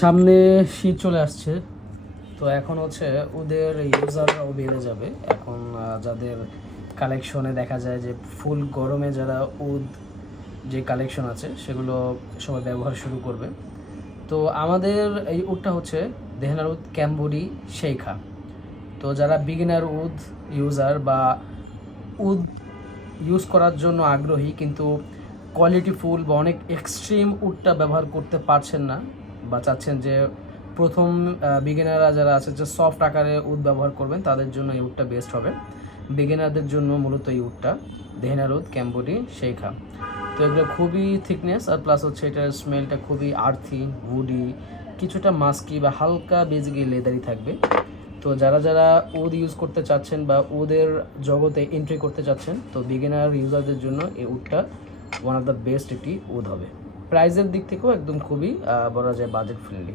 সামনে শীত চলে আসছে। তো এখন হচ্ছে ওদের ইউজাররাও বেড়ে যাবে। এখন যাদের কালেকশনে দেখা যায় যে ফুল গরমে যারা উদ যে কালেকশন আছে, সেগুলো সবাই ব্যবহার শুরু করবে। তো আমাদের এই উডটা হচ্ছে দেহনার উদ ক্যাম্বোডি শেখা তো যারা বিগিনার উদ ইউজার বা উদ ইউজ করার জন্য আগ্রহী, কিন্তু কোয়ালিটি ফুল বা অনেক এক্সট্রিম উডটা ব্যবহার করতে পারছেন না বা চাচ্ছেন যে প্রথম বিগিনাররা যারা আছে, যে সফট আকারে উড ব্যবহার করবেন, তাদের জন্য এই উডটা বেস্ট হবে। বিগিনারদের জন্য মূলত এই উডটা দেহনার উদ ক্যাম্বোডি, শেখা। তো এগুলো খুবই থিকনেস আর প্লাস হচ্ছে এটার স্মেলটা খুবই আর্থি উডি কিছুটা মাস্কি বা হালকা বেজিকে লেদারি থাকবে। তো যারা যারা উদ ইউজ করতে চাচ্ছেন বা উদের জগতে এন্ট্রি করতে চাচ্ছেন, তো বিগিনার ইউজারদের জন্য এই উডটা ওয়ান অফ দ্য বেস্ট একটি উদ হবে। প্রাইসের দিক থেকেও একদম খুবই বলা যায় বাজেট ফ্রেন্ডলি